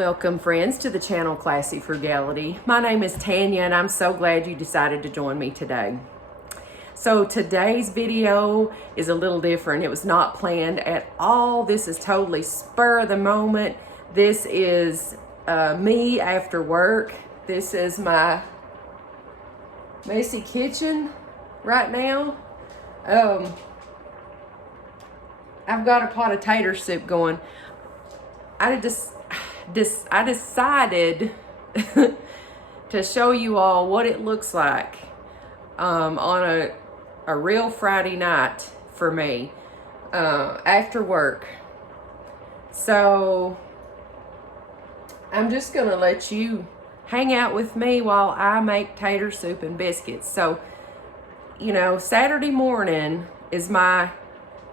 Welcome friends to the channel Classy Frugality. My name is Tanya and I'm so glad you decided to join me today. So today's video is a little different. It was not planned at all. This is totally spur of the moment. This is me after work. This is my messy kitchen right now. I've got a pot of tater soup going. I decided to show you all what it looks like on a real Friday night for me after work. So I'm just gonna let you hang out with me while I make tater soup and biscuits. So, you know, Saturday morning is my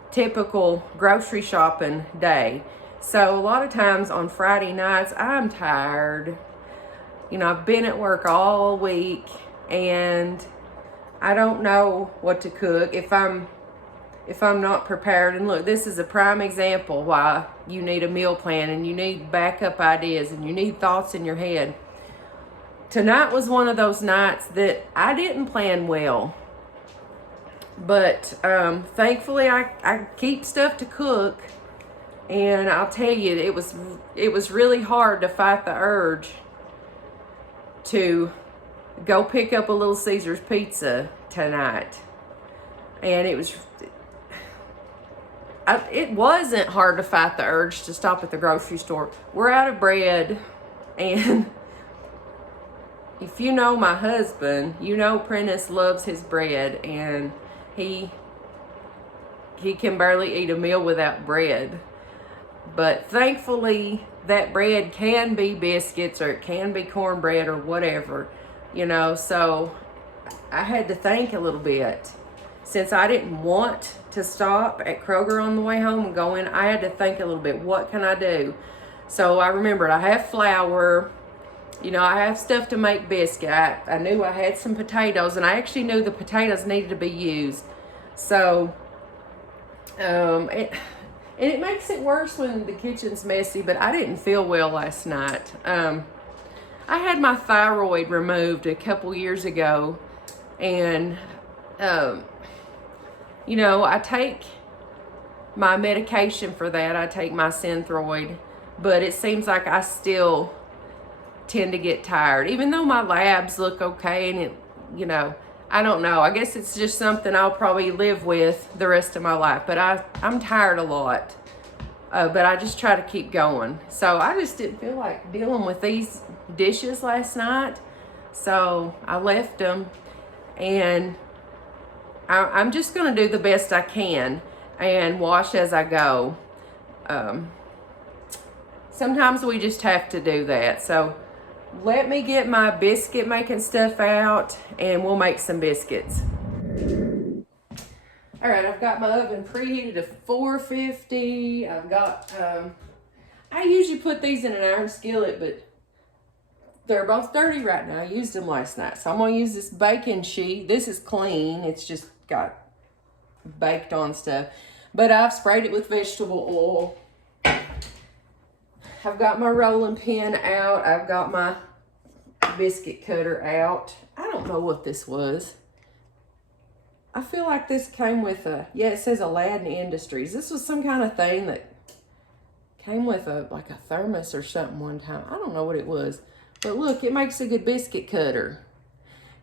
typical grocery shopping day. So a lot of times on Friday nights, I'm tired. You know, I've been at work all week and I don't know what to cook if I'm not prepared. And look, this is a prime example why you need a meal plan and you need backup ideas and you need thoughts in your head. Tonight was one of those nights that I didn't plan well. But thankfully I keep stuff to cook. And I'll tell you, it was really hard to fight the urge to go pick up a Little Caesars pizza tonight. And it wasn't hard to fight the urge to stop at the grocery store. We're out of bread, and if you know my husband, you know Prentice loves his bread, and he can barely eat a meal without bread. But thankfully, that bread can be biscuits or it can be cornbread or whatever, you know. So I had to think a little bit. Since I didn't want to stop at Kroger on the way home and go in, I had to think a little bit. What can I do? So I remembered I have flour. You know, I have stuff to make biscuit. I knew I had some potatoes, and I actually knew the potatoes needed to be used. So, it makes it worse when the kitchen's messy, but I didn't feel well last night. I had my thyroid removed a couple years ago, and, you know, I take my medication for that. I take my Synthroid, but it seems like I still tend to get tired, even though my labs look okay, and it, you know, I don't know. I guess it's just something I'll probably live with the rest of my life. But I'm tired a lot. But I just try to keep going. So I just didn't feel like dealing with these dishes last night. So I left them. And I'm just going to do the best I can and wash as I go. Sometimes we just have to do that. So let me get my biscuit making stuff out and we'll make some biscuits. All right, I've got my oven preheated to 450. I've got, I usually put these in an iron skillet, but they're both dirty right now. I used them last night. So I'm gonna use this baking sheet. This is clean. It's just got baked on stuff. But I've sprayed it with vegetable oil. I've got my rolling pin out. I've got my biscuit cutter out. I don't know what this was. I feel like this came with a, yeah, it says Aladdin Industries. This was some kind of thing that came with like a thermos or something one time. I don't know what it was. But look, it makes a good biscuit cutter.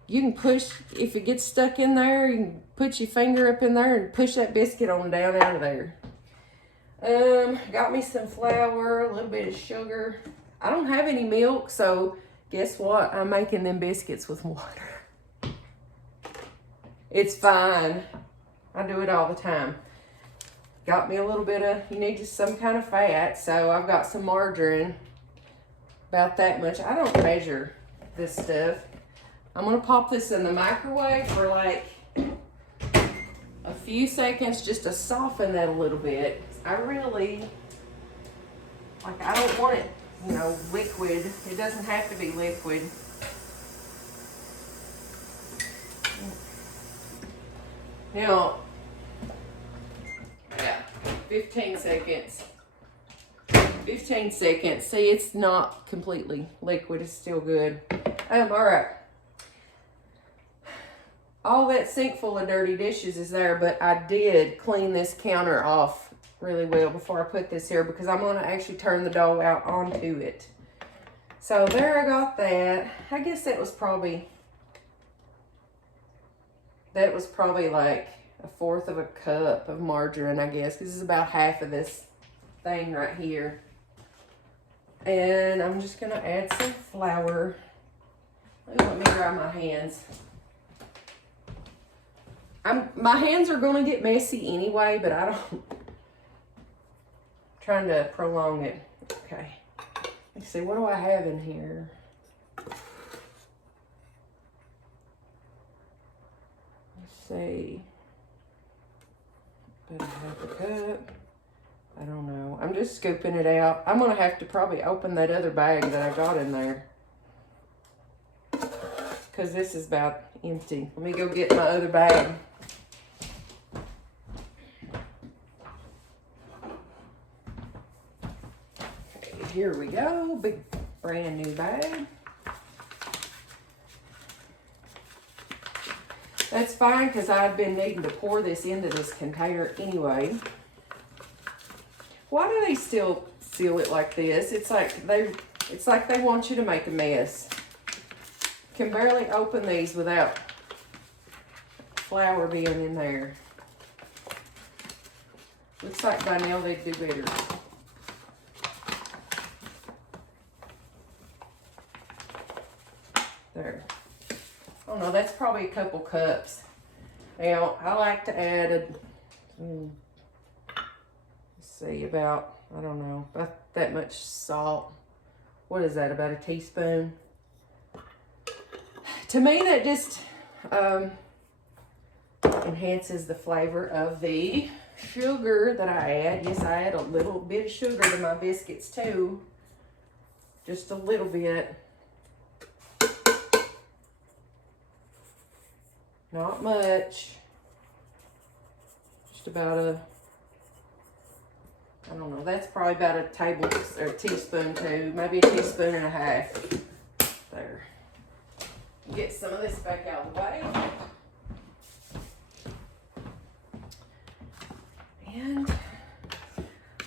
You can push, if it gets stuck in there, you can put your finger up in there and push that biscuit on down out of there. Got me some flour, a little bit of sugar. I don't have any milk, so guess what? I'm making them biscuits with water. It's fine. I do it all the time. Got me a little bit of, you need just some kind of fat, so I've got some margarine. About that much. I don't measure this stuff. I'm gonna pop this in the microwave for like a few seconds just to soften that a little bit. I really, like, I don't want it, you know, liquid. It doesn't have to be liquid. Now, yeah, 15 seconds. 15 seconds. See, it's not completely liquid. It's still good. All right. All that sink full of dirty dishes is there, but I did clean this counter off really well before I put this here because I'm going to actually turn the dough out onto it. So there I got that. I guess that was probably like 1/4 of a cup of margarine, I guess, because this is about half of this thing right here. And I'm just going to add some flour. Let me dry my hands. My hands are going to get messy anyway, but I don't... trying to prolong it. Okay. Let's see, what do I have in here? Let's see. About 1/2 cup. I don't know. I'm just scooping it out. I'm going to have to probably open that other bag that I got in there, because this is about empty. Let me go get my other bag. Okay, here we go. Big brand new bag. That's fine because I've been needing to pour this into this container anyway. Why do they still seal it like this? It's like they want you to make a mess. Can barely open these without flour being in there. Looks like by now they'd do better. There. Oh no, that's probably a couple cups. Now, I like to add about, I don't know, about that much salt. What is that, about a teaspoon? To me, that just enhances the flavor of the sugar that I add. Yes, I add a little bit of sugar to my biscuits too. Just a little bit. Not much. Just about a, I don't know, that's probably about a teaspoon too, maybe a teaspoon and a half. There. Get some of this back out of the way. And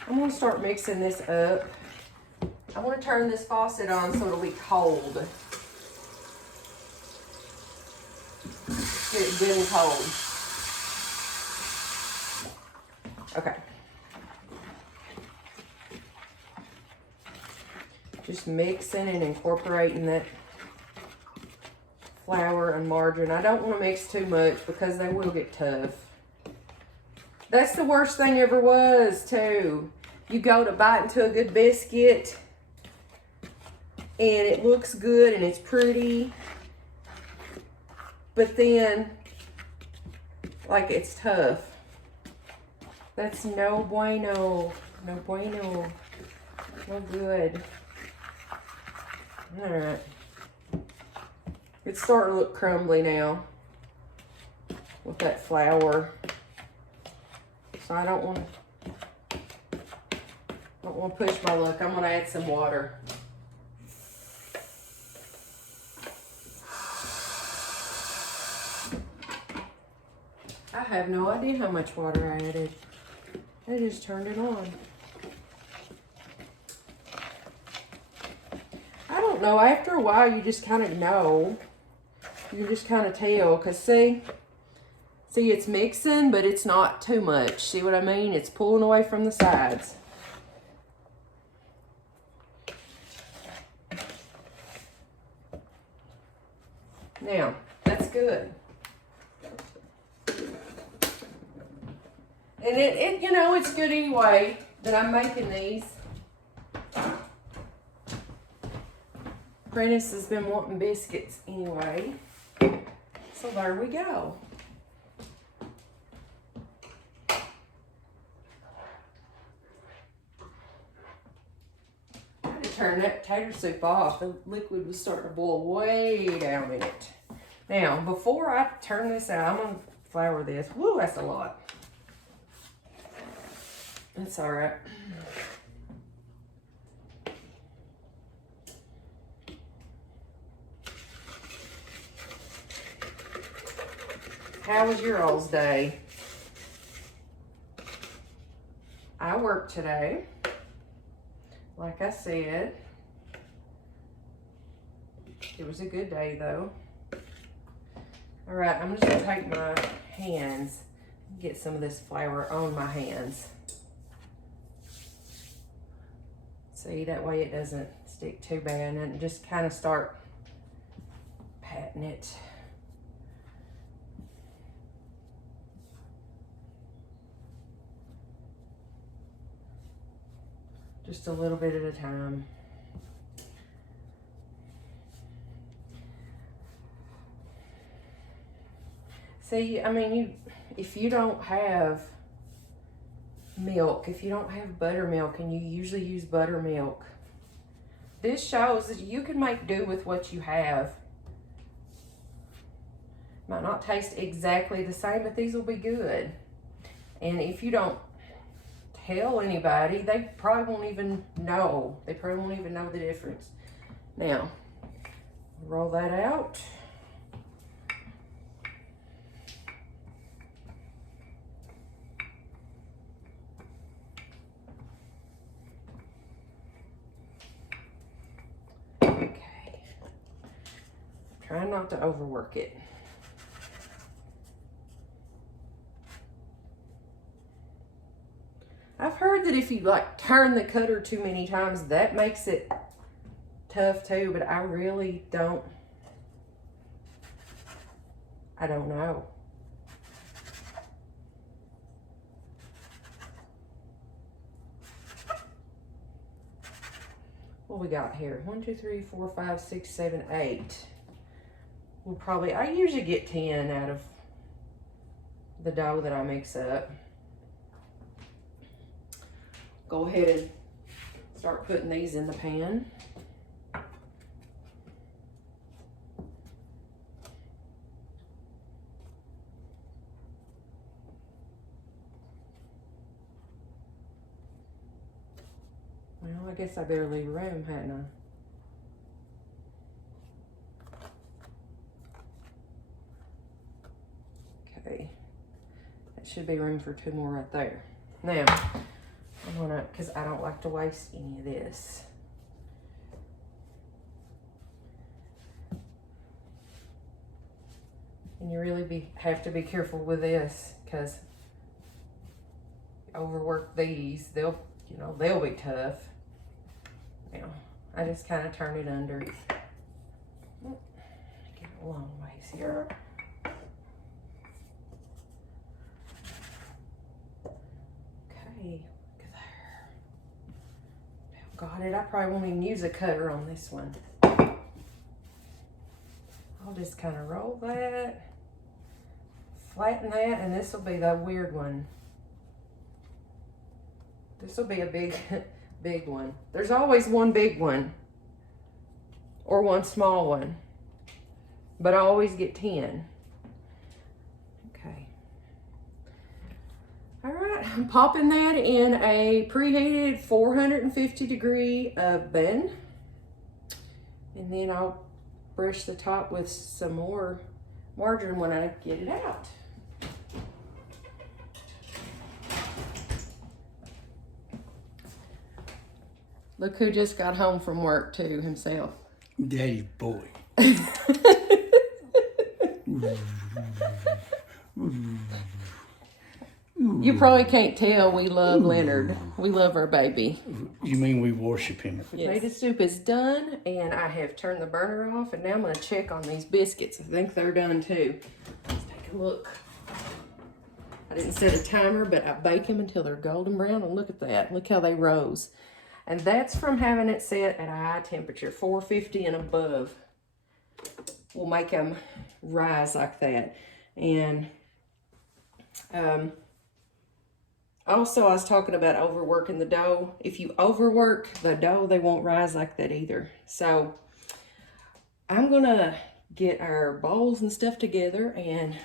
I'm going to start mixing this up. I want to turn this faucet on so it'll be cold. Get it good and cold. Okay. Just mixing and incorporating that flour and margarine. I don't want to mix too much because they will get tough. That's the worst thing ever was too. You go to bite into a good biscuit and it looks good and it's pretty, but then like it's tough. That's no bueno. No bueno. No good. All right. It's starting to look crumbly now with that flour. So I don't want to push my luck. I'm going to add some water. I have no idea how much water I added. I just turned it on. I don't know. After a while, you just kind of know. You just kind of tell. Because see, it's mixing, but it's not too much. See what I mean? It's pulling away from the sides. Now, that's good. And it you know, it's good anyway that I'm making these. Prentice has been wanting biscuits anyway. So there we go. I had to turn that tater soup off. The liquid was starting to boil way down in it. Now, before I turn this out, I'm going to flour this. Woo, that's a lot. That's all right. How was your all's day? I worked today. Like I said, it was a good day though. All right, I'm just gonna take my hands, get some of this flour on my hands. See, that way it doesn't stick too bad, and just kind of start patting it. Just a little bit at a time. See, I mean, if you don't have milk, if you don't have buttermilk, and you usually use buttermilk, this shows that you can make do with what you have. Might not taste exactly the same, but these will be good. And if you don't tell anybody, they probably won't even know. They probably won't even know the difference. Now, roll that out. Okay. Try not to overwork it. I've heard that if you like turn the cutter too many times, that makes it tough too, but I really don't. I don't know. What we got here? 1, 2, 3, 4, 5, 6, 7, 8. We'll probably, I usually get 10 out of the dough that I mix up. Go ahead and start putting these in the pan. Well, I guess I better leave room, hadn't I? Okay, that should be room for 2 more right there. Now, I'm gonna, because I don't like to waste any of this. And you really have to be careful with this, because overwork these, they'll be tough. Now, I just kind of turn it under. Get a long ways here. Okay. Got it. I probably won't even use a cutter on this one. I'll just kind of roll that, flatten that, and this will be the weird one. This will be a big, big one. There's always one big one or one small one, but I always get 10. Okay. All right, I'm popping that in a preheated 450-degree oven. And then I'll brush the top with some more margarine when I get it out. Look who just got home from work too, himself. Daddy's boy. You probably can't tell we love Leonard. We love our baby. You mean we worship him? Yes. Potato soup is done, and I have turned the burner off, and now I'm going to check on these biscuits. I think they're done too. Let's take a look. I didn't set a timer, but I bake them until they're golden brown, and look at that. Look how they rose. And that's from having it set at a high temperature, 450 and above. Will make them rise like that. And also, I was talking about overworking the dough. If you overwork the dough, they won't rise like that either. So I'm gonna get our bowls and stuff together, and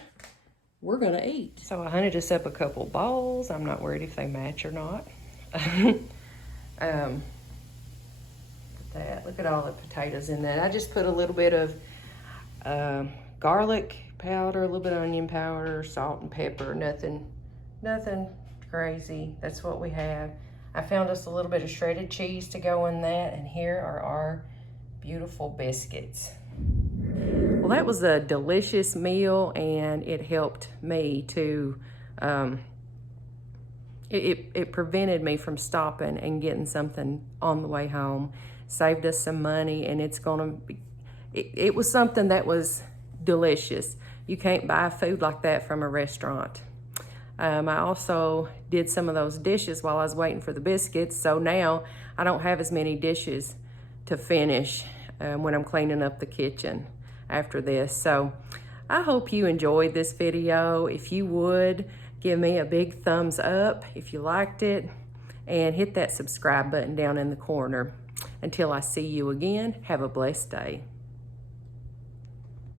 we're gonna eat. So I hunted us up a couple bowls. I'm not worried if they match or not. Look at all the potatoes in that. I just put a little bit of garlic powder, a little bit of onion powder, salt and pepper, nothing crazy. That's what we have. I found us a little bit of shredded cheese to go in that, and here are our beautiful biscuits. Well, that was a delicious meal, and it helped me to, it prevented me from stopping and getting something on the way home. Saved us some money, and it's gonna be, it was something that was delicious. You can't buy food like that from a restaurant. I also did some of those dishes while I was waiting for the biscuits, so now I don't have as many dishes to finish when I'm cleaning up the kitchen after this. So I hope you enjoyed this video. If you would, give me a big thumbs up if you liked it, and hit that subscribe button down in the corner. Until I see you again, have a blessed day.